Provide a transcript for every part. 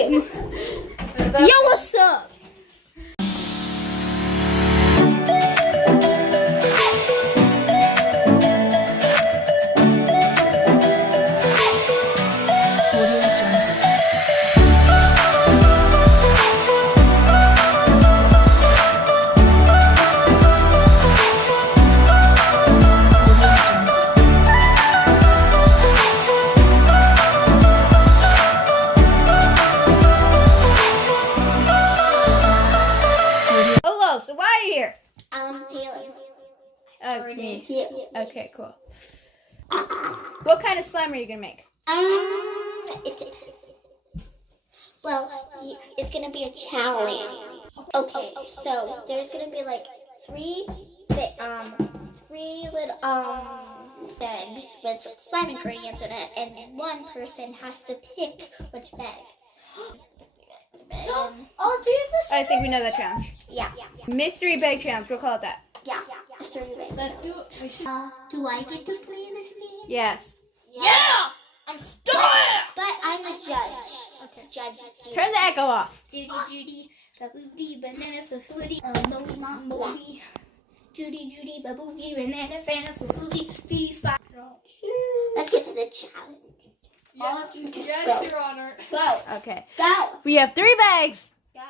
came. Yo, what's up? So why are you here? Taylor. Okay. Okay, cool. What kind of slime are you gonna make? It's gonna be a challenge. Okay, so there's gonna be like three little bags with slime ingredients in it, and one person has to pick which bag. So I'll do this. I think we know that challenge. Yeah. Mystery bag challenge. We'll call it that. Yeah. Mystery bag. Let's do it. We should. Do I get to play in this game? Yes. Yeah. I'm stuck. But I'm a judge. Okay. Judge. Turn the echo off. Judy, babooty, banana, foodie, Moby. Judy, babooty, banana, foodie, FIFA. Let's get to the challenge. All of you just yes, Your Honor. Go. Okay. Go. We have 3 bags. Go.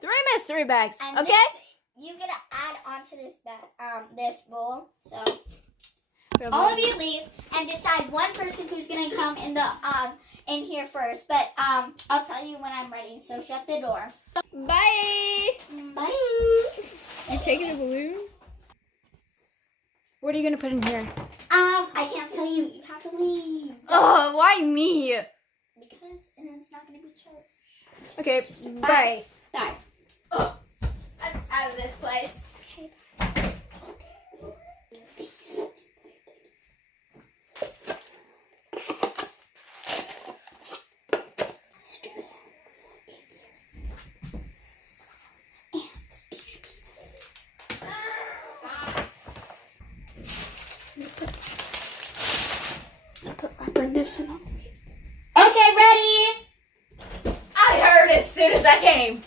3 mystery bags. And okay. You gotta add onto this this bowl. So all of you leave and decide one person who's gonna come in the in here first. But I'll tell you when I'm ready. So shut the door. Bye. Bye. You taking a balloon? What are you gonna put in here? I can't tell you. You have to leave. Oh, why me? Because it's not gonna be church. Okay. Bye. Bye. Oh, I'm out of this place. Okay. Okay, ready? I heard as soon as I came.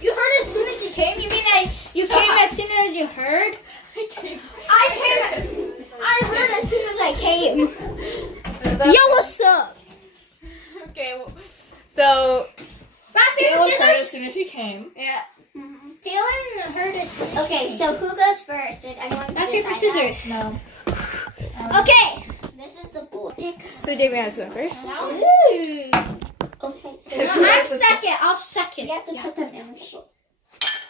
You heard as soon as you came? You mean you came as soon as you heard? I heard as soon as I came. Yo, what's up? Okay, well, so Rock, paper, Taylor heard scissors. as soon as she came. yeah. Taylor heard as soon as Okay, so who goes first? Did anyone Rock, paper, scissors. No. Okay. This is the bowl. So David was going first. Okay. So I'm second. I'll second. You have to put them in the bowl.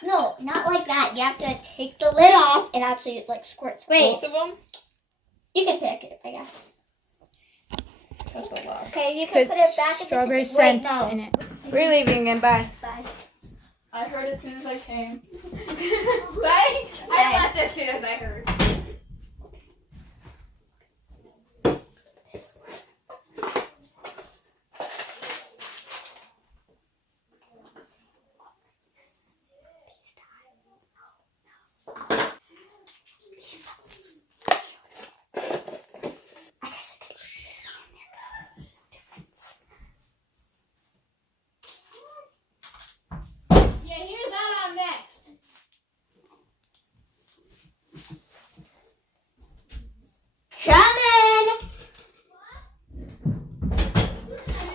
No, not like that. You have to take the lid off and actually like squirt. Wait. Both of them? You can pick it, I guess. That's a lot. Okay, you can put it back in Strawberry the scent no. in it. We're leaving again. Bye. Bye. I heard as soon as I came. Bye. I left as soon as I heard.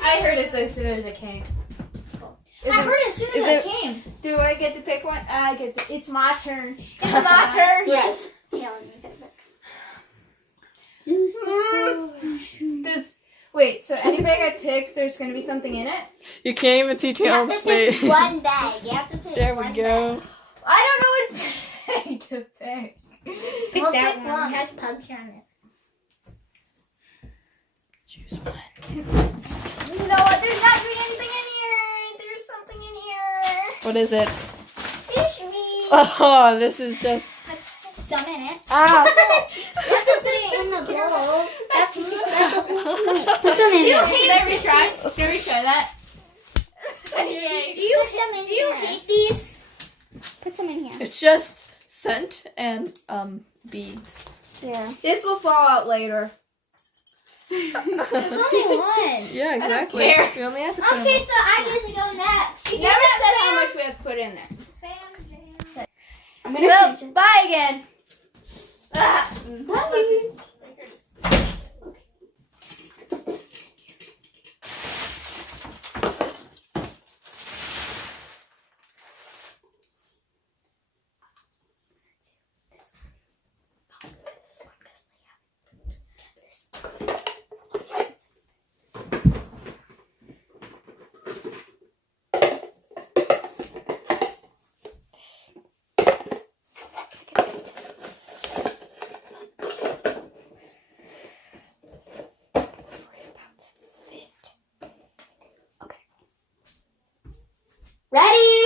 I heard it as soon as I came. I heard it as soon as I came. Do I get to pick one? I get to. It's my turn. It's my turn. Yes. Taylor, you can pick. Wait, so any bag I pick, there's going to be something in it? You can't even see You have Taylor's to pick face. one bag. You have to pick There we one go. bag. I don't know what bag to pick. Pick that one. It has pugs on it. Choose one. You know what? There's not going to be anything in here. There's something in here. What is it? Fish meat. Oh, this is just... Some in it. Ow. You have to put it in the bowl. That's a whole point. Put some in there. Can we try that? Yay. Do you hate these? Put some in here. It's just scent and beads. Yeah. This will fall out later. There's only one. Yeah, exactly. care. We only have to put Okay, so I get to go next. You never said how much we have to put in there. I'm gonna Well, change it. bye again. Ah. Bye. Ready?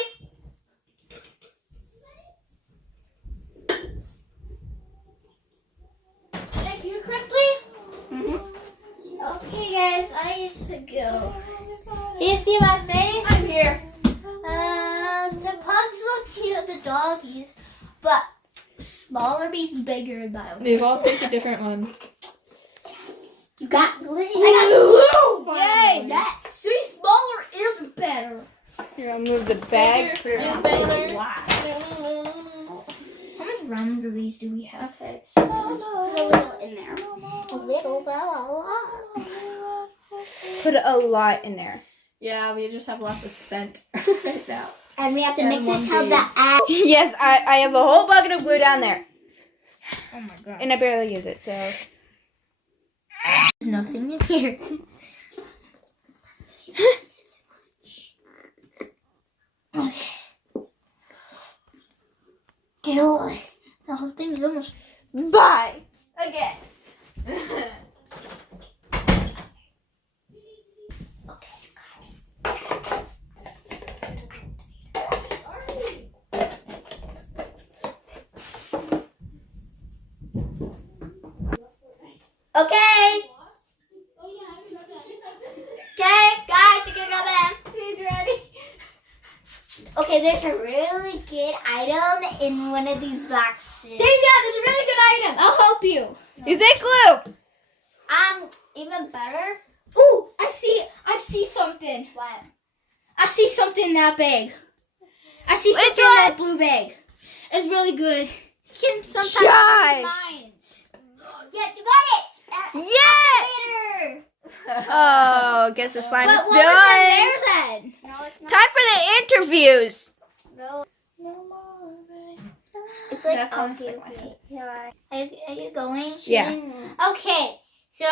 Did I do it correctly? Okay, guys, I used to go. Can you see my face? I'm here. The pugs look cute, the doggies, but smaller means bigger in my opinion. They've all picked a different one. You got blue. Yay! That see, smaller is better. Here, I'll move the bag. Wow. How much boundaries do we have? Okay, so put a little in there. A little, but a lot. Put a lot in there. Yeah, we just have lots of scent right now. And we have to And mix one it till big. the end. Yes, I have a whole bucket of glue down there. Oh my god. And I barely use it, so. There's nothing in here. Okay. Get away. The whole thing is almost. Bye. Again. Okay, guys. Okay. Okay, guys, you can come in. He's ready. Okay, there's a really good item in one of these boxes. There's a really good item. I'll help you. Is it glue? Even better. Ooh, I see something. What? I see something that big. I see Which something in that blue bag. It's really good. Can sometimes Chive. minds. Yes, you got it. Yeah. Later. Oh, guess the slime But is what was done. in there then? No, it's not. Time for the interviews. No. It's like That sounds okay, like my wait. Are you going? Yeah. Okay. So,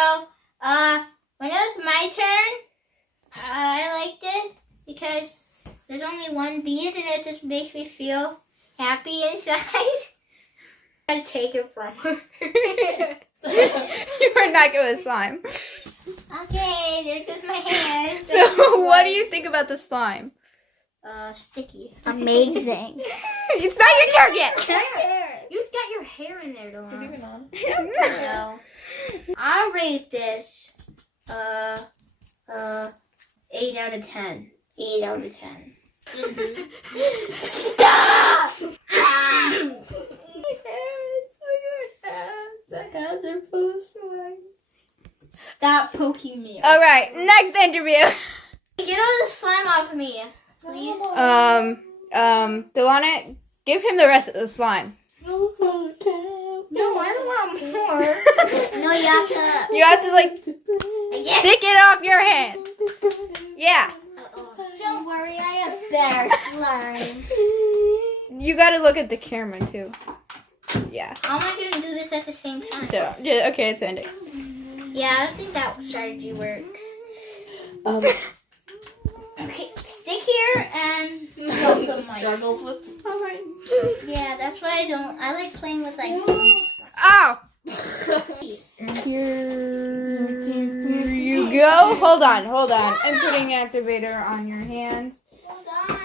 when it was my turn, I liked it because there's only one bead and it just makes me feel happy inside. I gotta take it from her. You are not good with slime. Okay, there goes my hand. So, what do you think about the slime? Sticky. Amazing. It's not your turn yet. Hair. You just got your hair in there, don't Is it you? even on? No. I rate this 8 out of 10. 8 out of 10. Stop! My hands, look at my hands. The hands are full of slime. Stop poking me. All right, next interview. Get all the slime off of me, please. Delana, give him the rest of the slime. No, I don't want more. No, you have to. You have to like Yes. stick it off your hands. Yeah. Don't worry, I have better slime. You got to look at the camera too. Yeah. How am I going to do this at the same time? So, yeah, okay, it's ending. Yeah, I don't think that strategy works. Okay, stick here and. struggles with slime. Yeah, that's why I like playing with like. Ow! Here you go. Hold on. I'm putting activator on your hands. Hold on.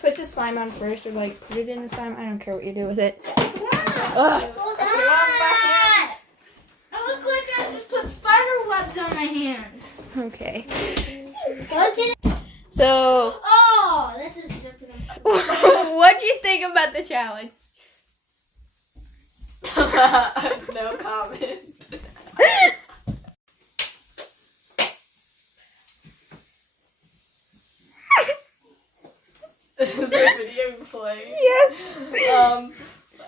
Put the slime on first, or like put it in the slime. I don't care what you do with it. Hold on. I look like I just put spider webs on my hands. Okay. Go to the. So, Oh, that's just. what do you think about the challenge? No comment. Is the video playing? Yes.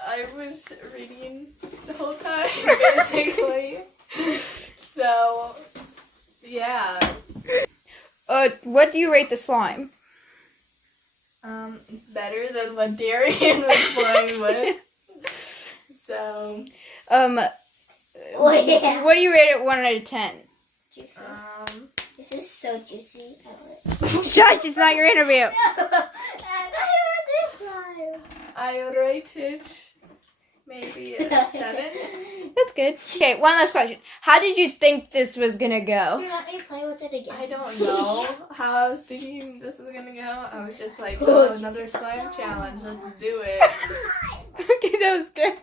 I was reading the whole time, basically. So, yeah. What do you rate the slime? It's better than what Darian was playing with. So, What do you rate it 1 out of 10? Juicy. This is so juicy. Shush, it's not your interview. No, I want this slime. I rate it maybe a 7. That's good. Okay, one last question. How did you think this was gonna go? You want me to play with it again? I don't know how I was thinking this was gonna go. I was just like, oh, another slime challenge. Let's do it. Okay, that was good.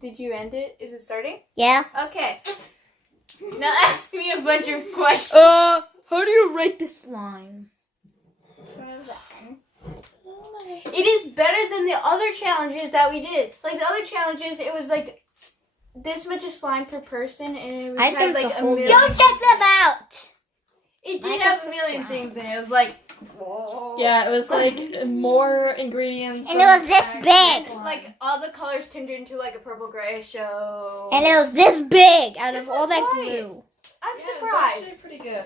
Did you end it? Is it starting? Yeah. Okay. Now ask me a bunch of questions. How do you rate the slime? It is better than the other challenges that we did. Like the other challenges, it was like this much of slime per person, and it I had think like the a whole million. Go check them out. It I did have a think million it's things in it. It was like, whoa. Yeah, it was like more ingredients. And it was this big. Like all the colors turned into like a purple gray show. And it was this big out This of all was that right. glue. I'm It's surprised. actually pretty good.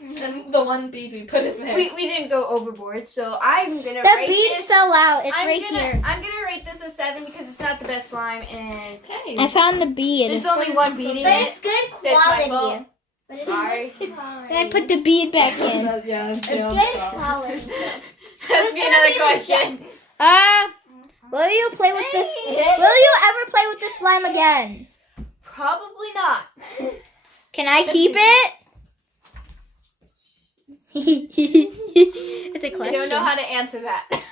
And the one bead we put in there. We didn't go overboard, so I'm gonna The rate bead this. fell out. It's I'm right gonna here. I'm gonna rate this a 7 because it's not the best slime, and Hey. I found the bead. there's only one bead in But it. it's good That's my quality. fault. But it's Sorry. good quality. Then I put the bead back in. Yeah, It's good quality. Ask me another question. Will you play with this? Will you ever play with this slime again? Probably not. Can I keep it? It's a I question. don't know how to answer that.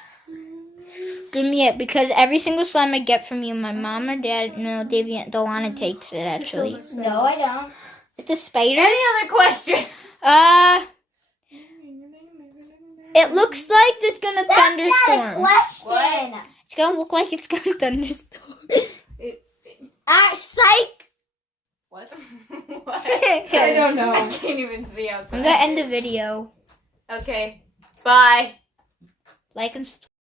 Give me it because every single slime I get from you, my mom or dad, no, Delana takes it actually. No, I don't. It's a spider. Any other question? It looks like it's gonna thunderstorm. Not a question. What? It's gonna look like it's gonna thunderstorm. Psych. What? I don't know. I can't even see outside. I'm gonna end the video. Okay. Bye. Like and subscribe.